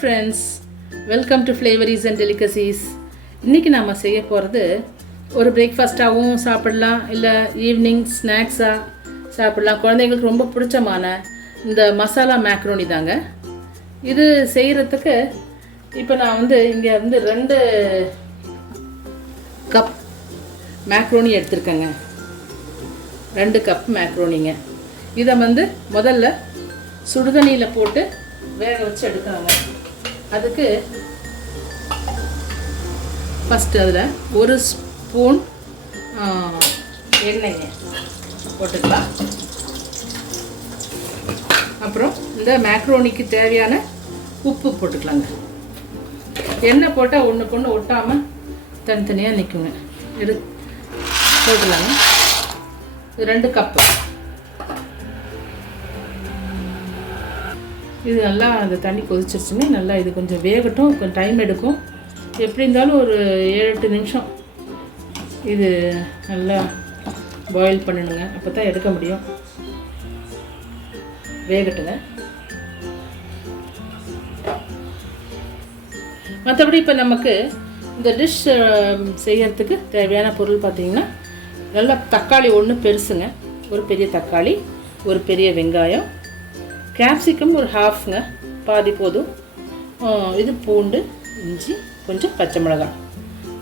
Friends, welcome to flavours and delicacies. இன்றைக்கி நாம் செய்ய போகிறது ஒரு பிரேக்ஃபாஸ்ட்டாகவும் சாப்பிடலாம், இல்லை ஈவினிங் ஸ்நாக்ஸாக சாப்பிடலாம். குழந்தைங்களுக்கு ரொம்ப பிடிச்சமான இந்த மசாலா மேக்ரோனி தாங்க. இது செய்கிறதுக்கு இப்போ நான் இங்கே 2 கப் மேக்ரோனி எடுத்திருக்கேங்க. 2 கப் மேக்ரோனிங்க. இதை முதல்ல சுடுதண்ணியில் போட்டு வேக வச்சு எடுக்கணுங்க. அதுக்கு ஃபஸ்ட்டு அதில் 1 ஸ்பூன் எண்ணெய் போட்டுக்கலாம். அப்புறம் இந்த மேக்ரோனிக்கு தேவையான உப்பு போட்டுக்கலாங்க. எண்ணெய் போட்டால் ஒன்றுக்கு ஒன்று ஒட்டாமல் தனித்தனியாக நிற்குங்க. போட்டுக்கலாங்க. 2 கப்பு. இது நல்லா அந்த தண்ணி கொதிச்சிருச்சுங்க. நல்லா இது கொஞ்சம் வேகட்டும், கொஞ்சம் டைம் எடுக்கும். எப்படி இருந்தாலும் ஒரு 7-8 நிமிஷம் இது நல்லா பாயில் பண்ணணுங்க. அப்போ தான் எடுக்க முடியும். வேகட்டுங்க. மற்றபடி இப்போ நமக்கு இந்த டிஷ் செய்யறதுக்கு தேவையான பொருள் பார்த்திங்கன்னா, நல்லா தக்காளி 1 பெருசுங்க, ஒரு பெரிய தக்காளி, ஒரு பெரிய வெங்காயம், கேப்சிகம் ஒரு ஹாஃப்ங்க, பாதி போதும். இது பூண்டு, இஞ்சி, கொஞ்சம் பச்சை மிளகாய்,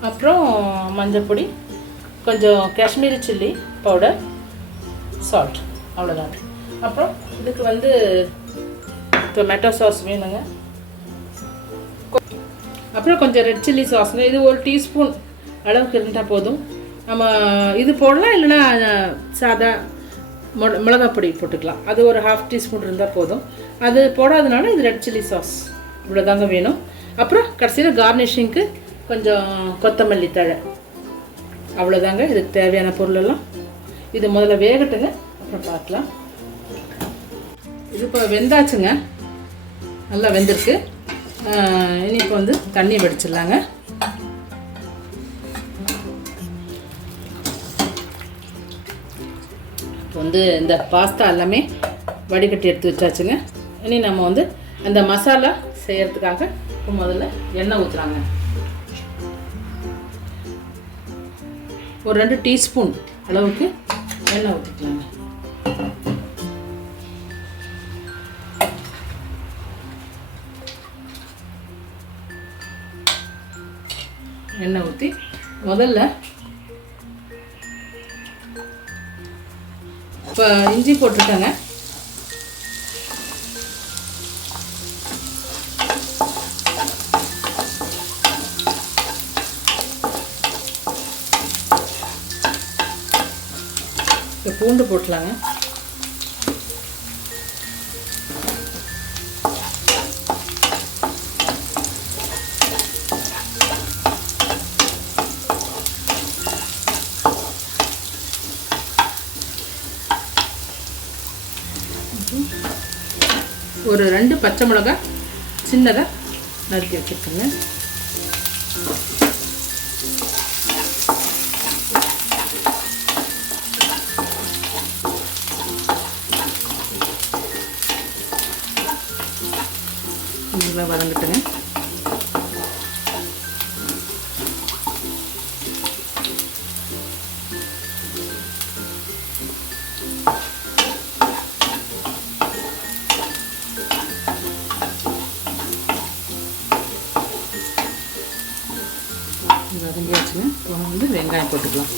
அப்புறம் மஞ்சள் பொடி, கொஞ்சம் காஷ்மீரி சில்லி பவுடர், சால்ட், அவ்வளோதான். அப்புறம் இதுக்கு டொமேட்டோ சாஸ் வேணுங்க. அப்புறம் கொஞ்சம் ரெட் சில்லி சாஸ்ங்க. இது 1 டீஸ்பூன் அளவுக்கு இருந்தால் போதும். நம்ம இது போடலாம், இல்லைன்னா சாதா மிளகாய் பொடி போட்டுக்கலாம். அது ஒரு 1/2 டீஸ்பூன் இருந்தால் போதும். அது போடாதனால இது ரெட் சில்லி சாஸ் இவ்வளோதாங்க வேணும். அப்புறம் கடைசியில் கார்னிஷிங்க்கு கொஞ்சம் கொத்தமல்லி தழை, அவ்வளோதாங்க இதுக்கு தேவையான பொருளெல்லாம். இது முதல்ல வேகட்டுங்க, அப்புறம் பார்க்கலாம். இது இப்போ வெந்தாச்சுங்க, நல்லா வெந்திருக்கு. இனி இப்போ தண்ணி வடிச்சிடலாங்க. இந்த பாஸ்தா எல்லாமே வடிகட்டி எடுத்து வச்சாச்சுங்க. இனி நம்ம அந்த மசாலா செய்யறதுக்காக முதல்ல எண்ணெய் ஊற்றுறாங்க. ஒரு 2 டீஸ்பூன் அளவுக்கு எண்ணெய் ஊற்றிக்கலாங்க. எண்ணெய் ஊற்றி முதல்ல இப்போ இஞ்சி போட்டிருக்கேங்க. இப்போ பூண்டு போட்டலாங்க. ஒரு 2 பச்சை மிளகாய் சின்னதாக நறுக்கி வச்சுருக்கேங்க. நல்லா வதங்கட்டுங்க. வதங்கியாச்சுங்க. இப்போ வெங்காயம் போட்டுக்கலாம்.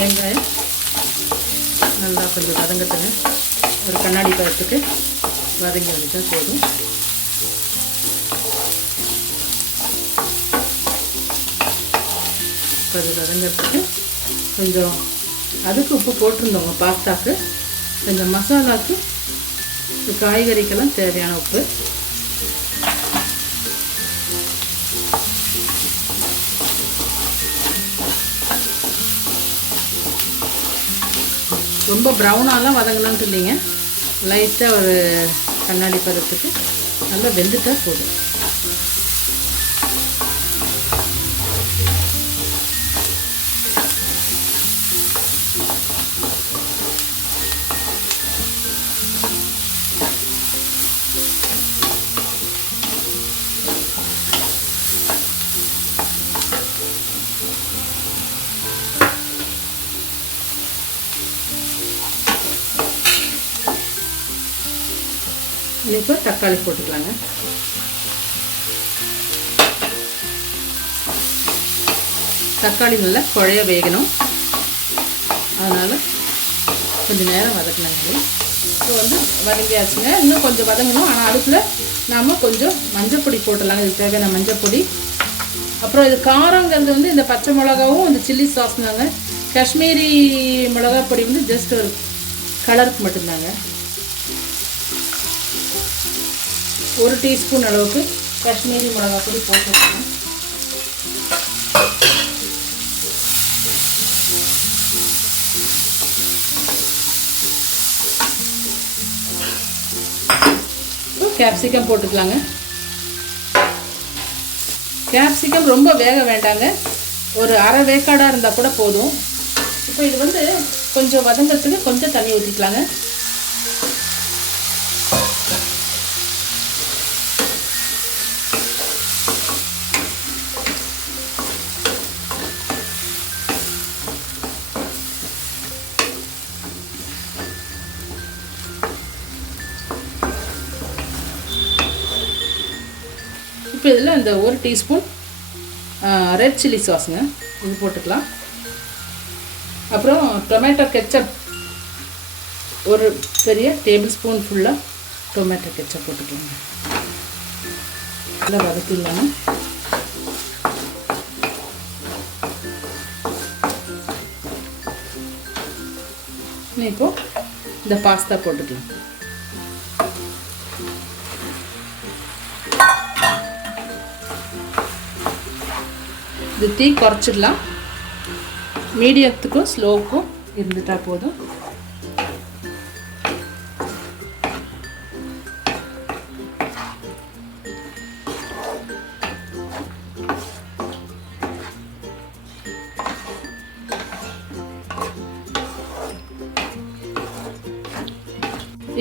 வெங்காயம் நல்லா கொஞ்சம் வதங்கட்டுங்க. ஒரு கண்ணாடி பழத்துக்கு வதங்கி வந்துட்டால் போதும். இப்போ அது வதங்கிறதுக்கு கொஞ்சம் அதுக்கு உப்பு போட்டிருந்தோங்க பாஸ்தாக்கு. இந்த மசாலாவுக்கு காய்கறிக்கெல்லாம் தேவையான உப்பு. ரொம்ப ப்ரௌனாலாம் வதங்கணும்னு இல்லைங்க, லைட்டாக ஒரு கண்ணாடி பதத்துக்கு நல்லா வெந்துட்டால் போதும். இப்போ தக்காளி போட்டுக்கலாங்க. தக்காளி நல்லா குழைய வேகணும், அதனால் கொஞ்சம் நேரம் வதக்கணுங்க. இப்போ வந்து வதங்கியாச்சுங்க. இன்னும் கொஞ்சம் வதங்கணும். ஆனால் அதுக்குள்ளே நாம் கொஞ்சம் மஞ்சப்பொடி போட்டுடலாங்க. இதுக்கு தேவையான மஞ்சப்பொடி. அப்புறம் இது காரங்கிறது வந்து இந்த பச்சை மிளகாவும் இந்த சில்லி சாஸ் தாங்க. காஷ்மீரி மிளகா பொடி வந்து ஜஸ்ட் ஒரு கலருக்கு மட்டும்தாங்க. 1 டீஸ்பூன் அளவுக்கு காஷ்மீரி மிளகா பொடி போட்டுருக்கோம். கேப்சிகம் போட்டுக்கலாங்க. கேப்சிகம் ரொம்ப வேக வேண்டாங்க, ஒரு அரை வேக்காடாக இருந்தால் கூட போதும். இப்போ இது வந்து கொஞ்சம் வதங்கிறதுக்கு கொஞ்சம் தண்ணி ஊற்றிக்கலாங்க. இப்போ இதில் இந்த 1 டீஸ்பூன் ரெட் சில்லி சாஸுங்க, இது போட்டுக்கலாம். அப்புறம் டொமேட்டோ கெச்சப் ஒரு பெரிய டேபிள் ஸ்பூன் ஃபுல்லாக டொமேட்டோ கெச்சப் போட்டுக்கலாங்க. நல்லா வதக்கிடலாங்க. இப்போது இந்த பாஸ்தா போட்டுக்கலாம். இது தீ குறைச்சிடலாம். மீடியத்துக்கும் ஸ்லோவுக்கும் இருந்துட்டால் போதும்.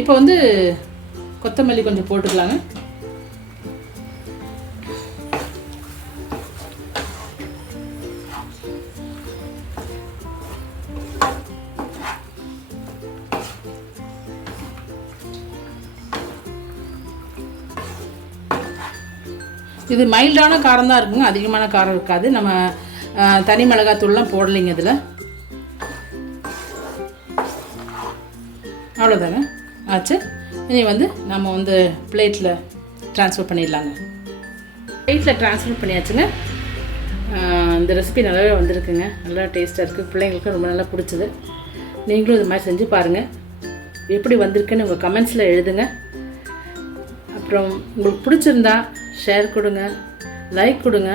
இப்போ வந்து கொத்தமல்லி கொஞ்சம் போட்டுக்கலாங்க. இது மைல்டான காரம் தான் இருக்குங்க, அதிகமான காரம் இருக்காது. நம்ம தனி மிளகாத்தூள்லாம் போடலைங்க இதில். அவ்வளோதாங்க ஆச்சு. இனி வந்து நம்ம வந்து பிளேட்டில் ட்ரான்ஸ்ஃபர் பண்ணிடலாங்க. பிளேட்டில் ட்ரான்ஸ்ஃபர் பண்ணியாச்சுங்க. இந்த ரெசிபி நல்லாவே வந்திருக்குங்க, நல்லா டேஸ்ட்டாக இருக்குது. பிள்ளைங்களுக்கு ரொம்ப நல்லா பிடிச்சது. நீங்களும் இது மாதிரி செஞ்சு பாருங்கள். எப்படி வந்திருக்குன்னு உங்கள் கமெண்ட்ஸில் எழுதுங்க. அப்புறம் உங்களுக்கு பிடிச்சிருந்தா ஷேர் கொடுங்க, லைக் கொடுங்க,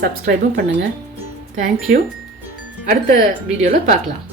சப்ஸ்கிரைபும் பண்ணுங்கள். தேங்க்யூ. அடுத்த வீடியோவில் பார்க்கலாம்.